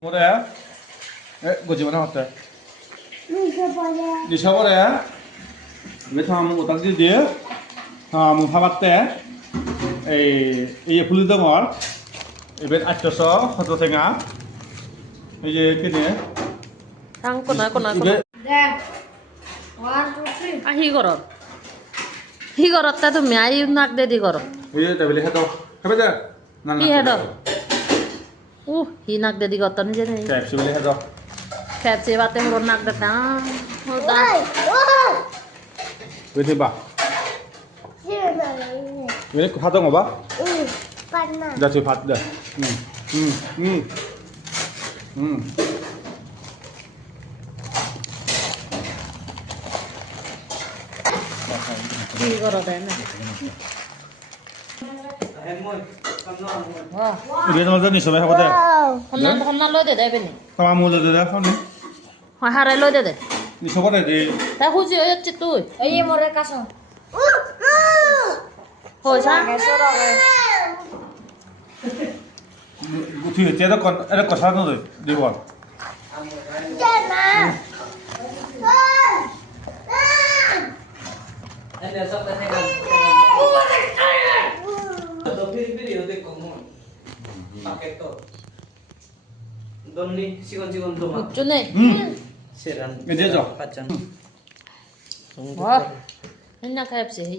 뭐래? 거지 뭐나 어때? 니셔버려. 왜 다음 못 당지 뒤? 다음 파봤대. 이 불르덩어. 이벤 아쳐서 허도 생아. 이제 그네. Thằng con nói 이게 There. 1, 2, 3. à hi gorot ta to mai nak de di gorot 이제 데빌리 해도 해보자. 난 hi hedo hi nak de di goton je nei 캡 시빌리 해도. khep che bate horo nak de ta ho ta 왜 대봐? 왜 하던 거 봐? 나 지금 봤다. 응. hi gorot de na 이게 좀 전에 있어 해보자. honna lo de de beni tao mua được rồi không? ho hare lo de de đi số này thì ta hu ji oyo chi tu Oye, more caso. ho sa Eso lo ve. thì chế đó còn nó có sao nữa rồi đi vào. Doni sigon-sigon tuh mak. chu nei Siran. Cái gì rồi? Pacan. wa honna khep che hi